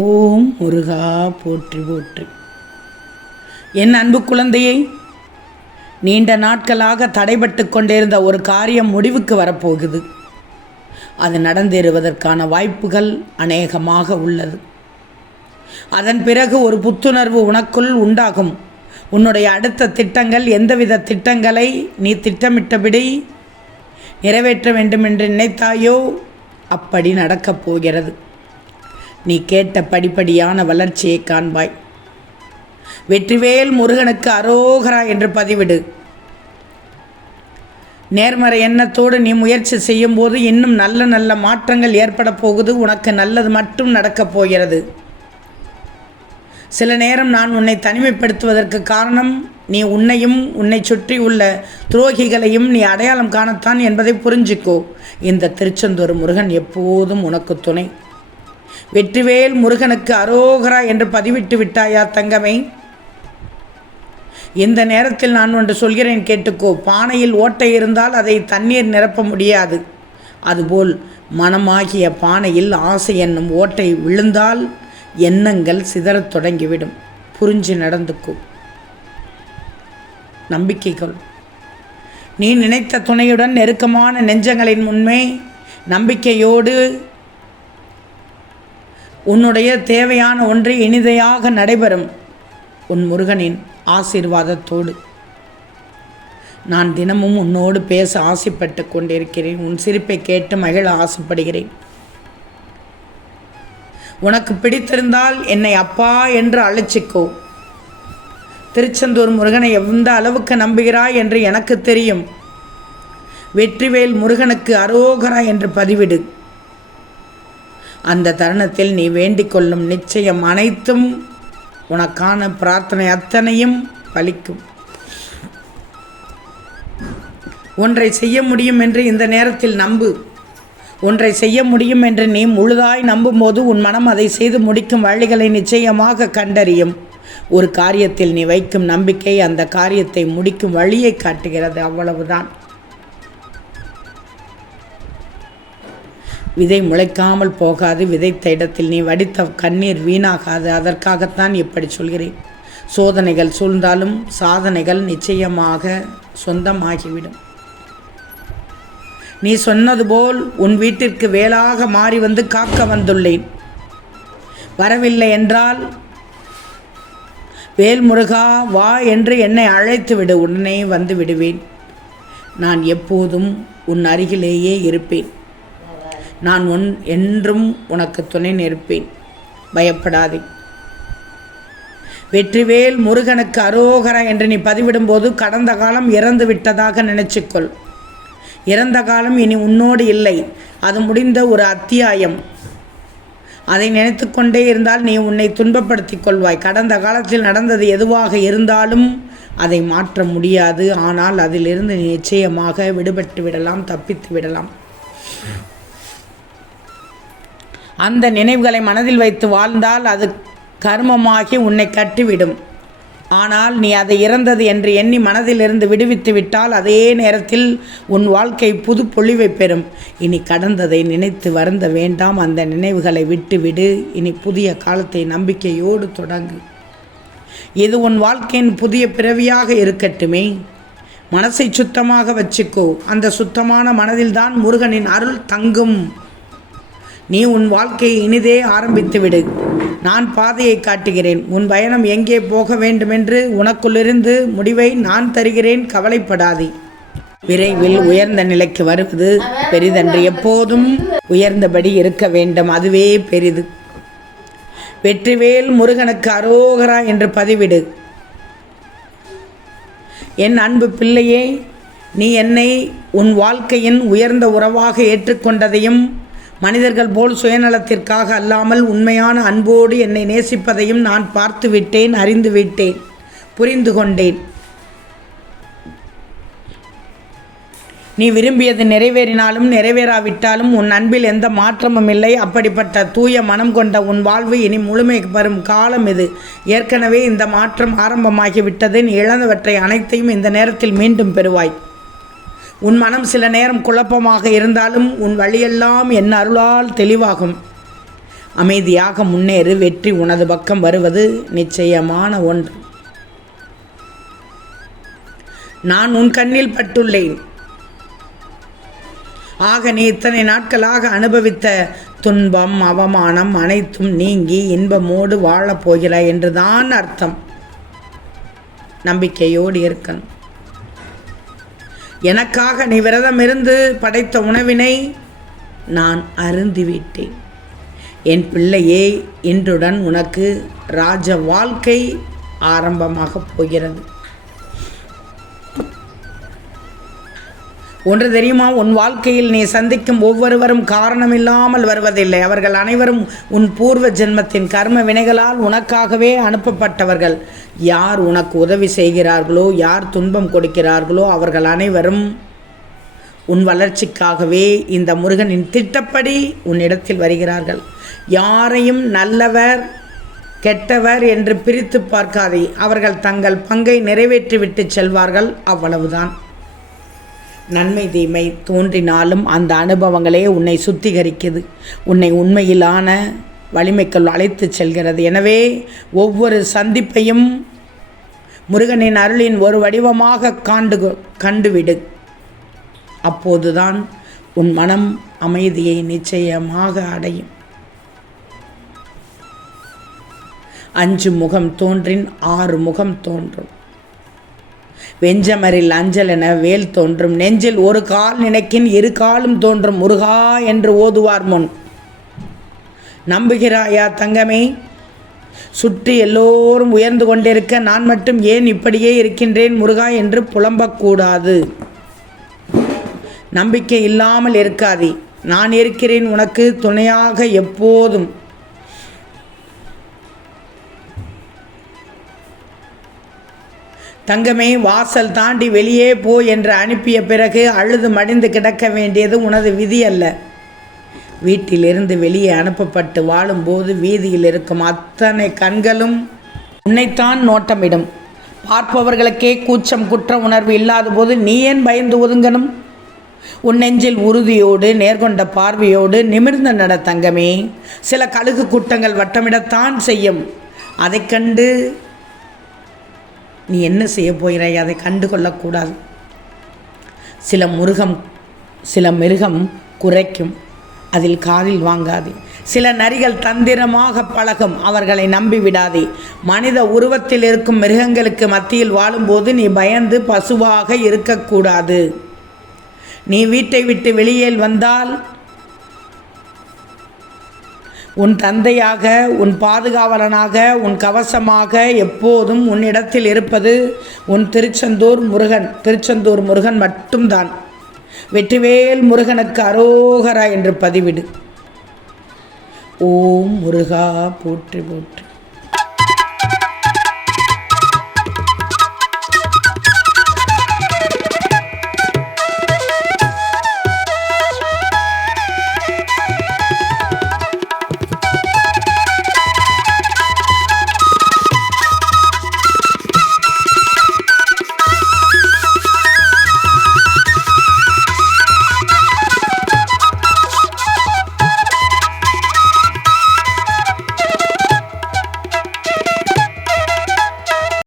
ஓம் முருகா போற்றி போற்றி. என் அன்பு குழந்தையை நீண்ட நாட்களாக தடைபட்டு கொண்டிருந்த ஒரு காரியம் முடிவுக்கு வரப்போகுது. அது நடந்தேறுவதற்கான வாய்ப்புகள் அநேகமாக உள்ளது. அதன் பிறகு ஒரு புத்துணர்வு உனக்குள் உண்டாகும். உன்னுடைய அடுத்த திட்டங்கள் எந்தவித திட்டங்களை நீ திட்டமிட்டபடி நிறைவேற்ற வேண்டும் என்று நினைத்தாயோ அப்படி நடக்கப் போகிறது. நீ கேட்ட படிப்படியான வளர்ச்சியை காண்பாய். வெற்றிவேல் முருகனுக்கு அரோகரா என்று பதிவிடு. நேர்மறை எண்ணத்தோடு நீ முயற்சி செய்யும்போது இன்னும் நல்ல நல்ல மாற்றங்கள் ஏற்பட போகுது. உனக்கு நல்லது மட்டும் நடக்கப் போகிறது. சில நேரம் நான் உன்னை தனிமைப்படுத்துவதற்கு காரணம் நீ உன்னையும் உன்னை சுற்றி உள்ள துரோகிகளையும் நீ அடையாளம் காணத்தான் என்பதை புரிஞ்சுக்கோ. இந்த திருச்செந்தூர் முருகன் எப்போதும் உனக்கு துணை. வெற்றிவேல் முருகனுக்கு அரோகரா என்று பதிவிட்டு விட்டாயா தங்கமே? இந்த நேரத்தில் நான் ஒன்று சொல்கிறேன் கேட்டுக்கோ. பானையில் ஓட்டை இருந்தால் அதை தண்ணீர் நிரப்ப முடியாது. அதுபோல் மனமாகிய பானையில் ஆசை என்னும் ஓட்டை விழுந்தால் எண்ணங்கள் சிதறத் தொடங்கிவிடும். புரிஞ்சு நடந்துக்கோ. நம்பிக்கைகள். நீ நினைத்த துணையுடன் நெருக்கமான நெஞ்சங்களின் முன்மே நம்பிக்கையோடு உன்னுடைய தேவையான ஒன்று இனிதையாக நடைபெறும். உன் முருகனின் ஆசீர்வாதத்தோடு. நான் தினமும் உன்னோடு பேச ஆசைப்பட்டு கொண்டிருக்கிறேன். உன் சிரிப்பை கேட்டு மகிழ ஆசைப்படுகிறேன். உனக்கு பிடித்திருந்தால் என்னை அப்பா என்று அழைச்சிக்கோ. திருச்செந்தூர் முருகனை எந்த அளவுக்கு நம்புகிறாய் என்று எனக்கு தெரியும். வெற்றிவேல் முருகனுக்கு அரோகரா என்று பதிவிடு. அந்த தருணத்தில் நீ வேண்டிக்கொள்ளும் நிச்சயம் அனைத்தும் உனக்கான பிரார்த்தனை அத்தனையும் பலிக்கும். ஒன்றை செய்ய முடியும் என்று இந்த நேரத்தில் நம்பு. ஒன்றை செய்ய முடியும் என்று நீ முழுதாய் நம்பும்போது உன் மனம் அதை செய்து முடிக்கும் வழிகளை நிச்சயமாக கண்டறியும். ஒரு காரியத்தில் நீ வைக்கும் நம்பிக்கை அந்த காரியத்தை முடிக்கும் வழியை காட்டுகிறது அவ்வளவுதான். விதை முளைக்காமல் போகாது விதைத்த இடத்தில் நீ வடித்த கண்ணீர் வீணாகாது. அதற்காகத்தான் இப்படி சொல்கிறேன். சோதனைகள் சூழ்ந்தாலும் சாதனைகள் நிச்சயமாக சொந்தமாகிவிடும். நீ சொன்னது போல் உன் வீட்டிற்கு வேலாக மாறி வந்து காக்க வந்துள்ளேன். வரவில்லை என்றால் வேல்முருகா வா என்று என்னை அழைத்து விடு. உடனே வந்து விடுவேன். நான் எப்போதும் உன் அருகிலேயே இருப்பேன். நான் உன் என்றும் உனக்கு துணை நிற்பேன். பயப்படாதே. வெற்றிவேல் முருகனுக்கு அரோகரா என்று நீ பதிவிடும்போது கடந்த காலம் இறந்து விட்டதாக நினைச்சுக்கொள். இறந்த காலம் இனி உன்னோடு இல்லை. அது முடிந்த ஒரு அத்தியாயம். அதை நினைத்து கொண்டே இருந்தால் நீ உன்னை துன்பப்படுத்திக் கொள்வாய். கடந்த காலத்தில் நடந்தது எதுவாக இருந்தாலும் அதை மாற்ற முடியாது. ஆனால் அதிலிருந்து நிச்சயமாக விடுபட்டு விடலாம் தப்பித்து விடலாம். அந்த நினைவுகளை மனதில் வைத்து வாழ்ந்தால் அது கர்மமாகி உன்னை கட்டிவிடும். ஆனால் நீ அதை இறந்தது என்று எண்ணி மனதிலிருந்து விடுவித்து விட்டால் அதே நேரத்தில் உன் வாழ்க்கை புது பொழிவை பெறும். இனி கடந்ததை நினைத்து வருந்த வேண்டாம். அந்த நினைவுகளை விட்டுவிடு. இனி புதிய காலத்தை நம்பிக்கையோடு தொடங்கு. இது உன் வாழ்க்கையின் புதிய பிறவியாக இருக்கட்டுமே. மனசை சுத்தமாக வச்சுக்கோ. அந்த சுத்தமான மனதில்தான் முருகனின் அருள் தங்கும். நீ உன் வாழ்க்கையை இனிதே ஆரம்பித்து விடு நான் பாதையை காட்டுகிறேன். உன் பயணம் எங்கே போக வேண்டுமென்று உனக்குள்ளிருந்து முடிவை நான் தருகிறேன். கவலைப்படாதே. விரைவில் உயர்ந்த நிலைக்கு வருவது பெரிதன்று எப்போதும் உயர்ந்தபடி இருக்க வேண்டும். அதுவே பெரிது. வெற்றிவேல் முருகனுக்கு அரோகரா என்று பதிவிடு. என் அன்பு பிள்ளையே நீ என்னை உன் வாழ்க்கையின் உயர்ந்த உறவாக ஏற்றுக்கொண்டதையும் மனிதர்கள் போல் சுயநலத்திற்காக அல்லாமல் உண்மையான அன்போடு என்னை நேசிப்பதையும் நான் பார்த்து விட்டேன் அறிந்து விட்டேன் புரிந்து கொண்டேன் நீ விரும்பியது நிறைவேறினாலும் நிறைவேறாவிட்டாலும் உன் அன்பில் எந்த மாற்றமும் இல்லை. அப்படிப்பட்ட தூய மனம் கொண்ட உன் வாழ்வு இனி முழுமை பெறும் காலம் இது. ஏற்கனவே இந்த மாற்றம் ஆரம்பமாகிவிட்டது. நீ இழந்தவற்றை அனைத்தையும் இந்த நேரத்தில் மீண்டும் பெறுவாய். உன் மனம் சில நேரம் குழப்பமாக இருந்தாலும் உன் வழியெல்லாம் என் அருளால் தெளிவாகும். அமைதியாக முன்னேறு வெற்றி உனது பக்கம் வருவது நிச்சயமான ஒன்று. நான் உன் கண்ணில் பட்டுள்ளேன். ஆக நீ இத்தனை நாட்களாக அனுபவித்த துன்பம் அவமானம் அனைத்தும் நீங்கி இன்பமோடு வாழப்போகிறாய் என்றுதான் அர்த்தம். நம்பிக்கையோடு இருக்கணும் எனக்காக நீ விரதம் இருந்து படைத்த உணவினை நான் அருந்திவிட்டேன். என் பிள்ளையே இன்றுடன் உனக்கு ராஜ வாழ்க்கை ஆரம்பமாகப் போகிறது. ஒன்று தெரியுமா? உன் வாழ்க்கையில் நீ சந்திக்கும் ஒவ்வொருவரும் காரணமில்லாமல் வருவதில்லை. அவர்கள் அனைவரும் உன் பூர்வ ஜென்மத்தின் கர்ம வினைகளால் உனக்காகவே அனுப்பப்பட்டவர்கள். யார் உனக்கு உதவி செய்கிறார்களோ யார் துன்பம் கொடுக்கிறார்களோ அவர்கள் அனைவரும் உன் வளர்ச்சிக்காகவே இந்த முருகனின் திட்டப்படி உன்னிடத்தில் வருகிறார்கள். யாரையும் நல்லவர் கெட்டவர் என்று பிரித்து பார்க்காதே. அவர்கள் தங்கள் பங்கை நிறைவேற்றிவிட்டு செல்வார்கள். அவ்வளவுதான். நன்மை தீமை தோன்றினாலும் அந்த அனுபவங்களே உன்னை சுத்திகரிக்குது. உன்னை உண்மையிலான வலிமைக்குள் அழைத்து செல்கிறது. எனவே ஒவ்வொரு சந்திப்பையும் முருகனின் அருளின் ஒரு வடிவமாக காண்டு கண்டுவிடு. அப்போதுதான் உன் மனம் அமைதியை நிச்சயமாக அடையும். அஞ்சு முகம் தோன்றின் ஆறு முகம் தோன்றும். வெஞ்சமரில் அஞ்சல் என வேல் தோன்றும். நெஞ்சில் ஒரு கால் நினைக்கின் இரு காலும் தோன்றும். முருகா என்று ஓதுவார் முன். நம்புகிறாயா தங்கமே? சுற்றி எல்லோரும் உயர்ந்து கொண்டிருக்க நான் மட்டும் ஏன் இப்படியே இருக்கின்றேன்? முருகா என்று புலம்பக்கூடாது. நம்பிக்கை இல்லாமல் இருக்காதே. நான் இருக்கிறேன் உனக்கு துணையாக எப்போதும். தங்கமே வாசல் தாண்டி வெளியே போ என்று அனுப்பிய பிறகு அழுது மடிந்து கிடக்க வேண்டியது உனது விதி அல்ல. வீட்டிலிருந்து வெளியே அனுப்பப்பட்டு வாழும்போது வீதியில் இருக்கும் அத்தனை கண்களும் உன்னைத்தான் நோட்டமிடும். பார்ப்பவர்களுக்கே கூச்சம் குற்ற உணர்வு இல்லாத போது நீ ஏன் பயந்து ஒதுங்கணும்? உன் நெஞ்சில் உறுதியோடு நேர்கொண்ட பார்வையோடு நிமிர்ந்த நட தங்கமே. சில கழுகு கூட்டங்கள் வட்டமிடத்தான் செய்யும். அதைக் கண்டு நீ என்ன செய்ய போகிறாய்? அதை கண்டு கொள்ளக்கூடாது. சில முருகம் சில மிருகம் குறைக்கும் அதில் காதில் வாங்காதே. சில நரிகள் தந்திரமாக பழகும். அவர்களை நம்பி விடாதே. மனித உருவத்தில் இருக்கும் மிருகங்களுக்கு மத்தியில் வாழும்போது நீ பயந்து பசுவாக இருக்கக்கூடாது. நீ வீட்டை விட்டு வெளியே வந்தால் உன் தந்தையாக உன் பாதுகாவலனாக உன் கவசமாக எப்போதும் உன்னிடத்தில் இருப்பது உன் திருச்செந்தூர் முருகன். திருச்செந்தூர் முருகன் மட்டும்தான். வெற்றிவேல் முருகனுக்கு அரோகரா என்று பதிவிடு. ஓம் முருகா போற்றி போற்றி.